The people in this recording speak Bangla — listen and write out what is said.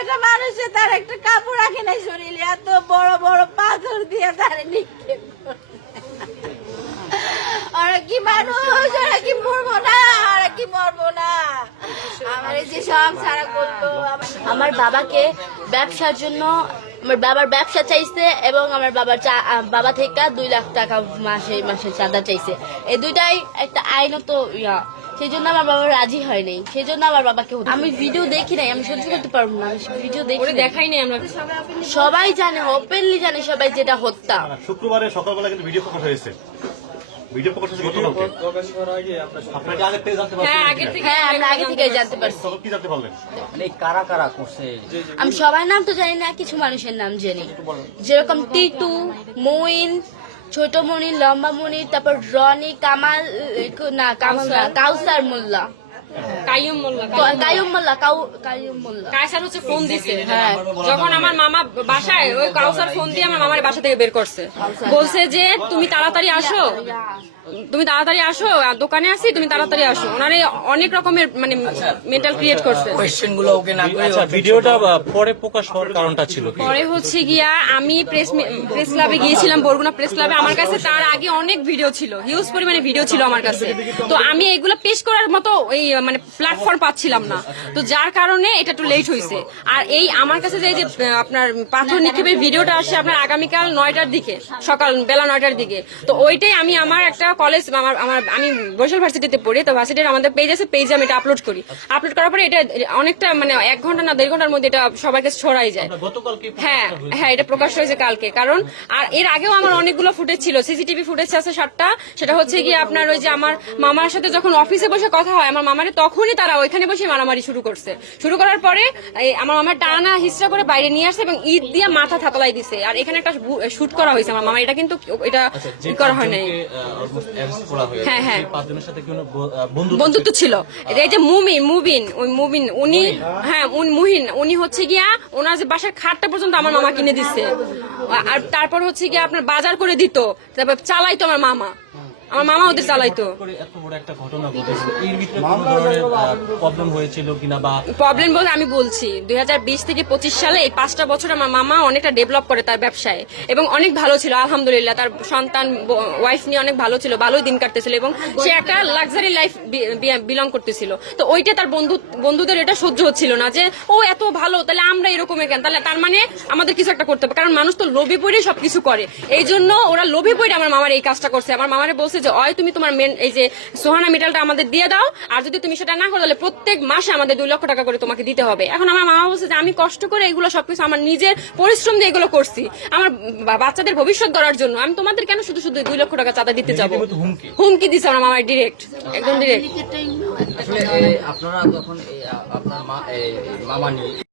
একটা মানুষে তার একটা কাপড় রাখে নাই শরীরে, এত বড় বড় পাথর দিয়ে তারে নিক্ষেপ করে। ওরা কি মানুষ, ওরা কি মরবো না, ওরা কি মরবো না। আমার এই যে সব সারা করতো। আমার বাবাকে ব্যবসার জন্য, আমার বাবার ব্যবসা চাইছে এবং আমার বাবা থেকে 2 লাখ টাকা মাসে মাসে চাঁদা চাইছে। এই দুইটাই একটা আইনত ইয়া, সেই জন্য আমার বাবা রাজি হয় নাই। সেই জন্য আমার বাবাকে, আমি ভিডিও দেখি নাই, আমি সহ্য করতে পারবো না, আমি ভিডিও দেখাই নাই। আমরা সবাই জানে, ওপেনলি জানে সবাই যেটা হত্যা। শুক্রবারে সকালবেলা কিন্তু ভিডিও প্রকাশ হয়েছে। ভিডিও প্রকাশ হয়েছে গতকালকে। আপনারা কি আগে থেকে জানতে পারছেন? হ্যাঁ, আমরা আগে থেকে জানতে পারছি। কি জানতে পারলেন? মানে কারা কারা করছে? আমি সবার নাম তো জানি না, কিছু মানুষের নাম জানি, যেরকম টিটু, মইন, ছোট মনির, লম্বা মনির, তারপর রনি, কামাল না, কামাল না, কাউসার মোল্লা, কাইয়ুম মোল্লা, কায়সার হচ্ছে ফোন দিছে। হ্যাঁ, যখন আমার মামা বাসায়, ওই কাউসার ফোন দিয়ে আমার মামার বাসা থেকে বের করছে, বলছে যে তুমি তাড়াতাড়ি আসো, তুমি তাড়াতাড়ি আসো, দোকানে আসি, তুমি তাড়াতাড়ি আসো। ওনারে অনেক রকমের মানে মেন্টাল ক্রিয়েট করছে। কোয়েশ্চেন গুলো ওকে না করে আচ্ছা, ভিডিওটা পরে প্রকাশ হওয়ার কারণটা ছিল কি? পরে হচ্ছে গিয়া আমি প্রেস ক্লাবে গিয়েছিলাম, বরগুনা প্রেস ক্লাবে। আমার কাছে তার আগে অনেক ভিডিও ছিল, হিউজ পরিমাণে ভিডিও ছিল আমার কাছে। তো আমি এগুলো পেশ করার মতো এই মানে প্ল্যাটফর্ম পাচ্ছিলাম না, তো যার কারণে এটা একটু লেট হয়েছে। আর এই আমার কাছে যে আপনার পাথর নিক্ষেপের ভিডিওটা আসে আপনার আগামীকাল 9টার দিকে, সকাল বেলা 9টার দিকে। তো ওইটাই আমি আমার একটা কলেজ, আমি বরিশাল ভার্সিটিতে পড়ি, তো ভার্সিটির আমাদের পেজ আছে, পেজে আমি এটা আপলোড করি। আপলোড করার পরে এটা অনেকটা মানে 1 ঘন্টা না 1.5 ঘন্টার মধ্যে এটা সবাইকে ছড়াই যায়। হ্যাঁ হ্যাঁ, এটা প্রকাশ হয়েছে কালকে। কারণ আর এর আগেও আমার অনেকগুলো ফুটেজ ছিল, সিসিটিভি ফুটেজ আছে 7টা। সেটা হচ্ছে গিয়ে আপনার ওই যে আমার মামার সাথে যখন অফিসে বসে কথা হয়, আমার মামারে তখনই তারা ওইখানে বসে মারামারি শুরু করছে। শুরু করার পরে আমার মামার টানা হিস্ট্রা করে বাইরে নিয়ে আসছে এবং ঈদ দিয়ে মাথা থাতলাই দিছে। আর এখানে একটা শুট করা হয়েছে আমার মামা, এটা কিন্তু এটা করা হয় নাই। হ্যাঁ হ্যাঁ, বন্ধুত্ব ছিল। এই যে মুবিন উনি, হ্যাঁ মুহিন, উনি হচ্ছে গিয়া ওনার যে বাসার খাটটা পর্যন্ত আমার মামা কিনে দিচ্ছে। আর তারপর হচ্ছে গিয়া আপনার বাজার করে দিত, তারপর চালাইতো আমার মামা, আমার মামা ওদের চালাইতো। এত বড় একটা ঘটনা ঘটেছে, এর ভিতরে কোনো ধরনের প্রবলেম হয়েছিল কিনা? বা প্রবলেম বলতে আমি বলছি 2020 থেকে 25 সালে এই 5টা বছর আমার মামা অনেকটা ডেভেলপ করে তার ব্যবসায় এবং অনেক ভালো ছিল আলহামদুলিল্লাহ। তার সন্তান ওয়াইফ নিয়ে অনেক ভালো ছিল, ভালোই দিন কাটতেছিল এবং সে একটা লাক্সারি লাইফ বিলং করতেছিল। তো ওইটা তার বন্ধুদের এটা সহ্য হচ্ছিল না যে ও এত ভালো, তাহলে আমরা এরকমের কেন, তাহলে তার মানে আমাদের কিছু একটা করতে হবে। কারণ মানুষ তো লোভে পড়ে সবকিছু করে, এই জন্য ওরা লোভে পড়ে আমার মামার এই কাজটা করছে। আমার মামারে বলছে যে হয় তুমি তোমার মেন এই যে সোহানা মেটালটা আমাদের দিয়ে দাও, আর যদি তুমি সেটা না করো তাহলে প্রত্যেক মাসে আমাদের 2 লক্ষ টাকা করে তোমাকে দিতে হবে। এখন আমার মামা বলছে যে আমি কষ্ট করে এগুলো সবকিছু আমার নিজের পরিশ্রম দিয়ে এগুলো করছি আমার বাচ্চাদের ভবিষ্যৎ গড়ার জন্য, আমি তোমাদের কেন শুধু শুধু 2 লক্ষ টাকা চাঁদা দিতে যাবো। হুমকি দিছে আমার মামার ডিরেক্ট, একদম ডিরেক্ট। আসলে আপনারা যখন আপনার মামা নিয়ে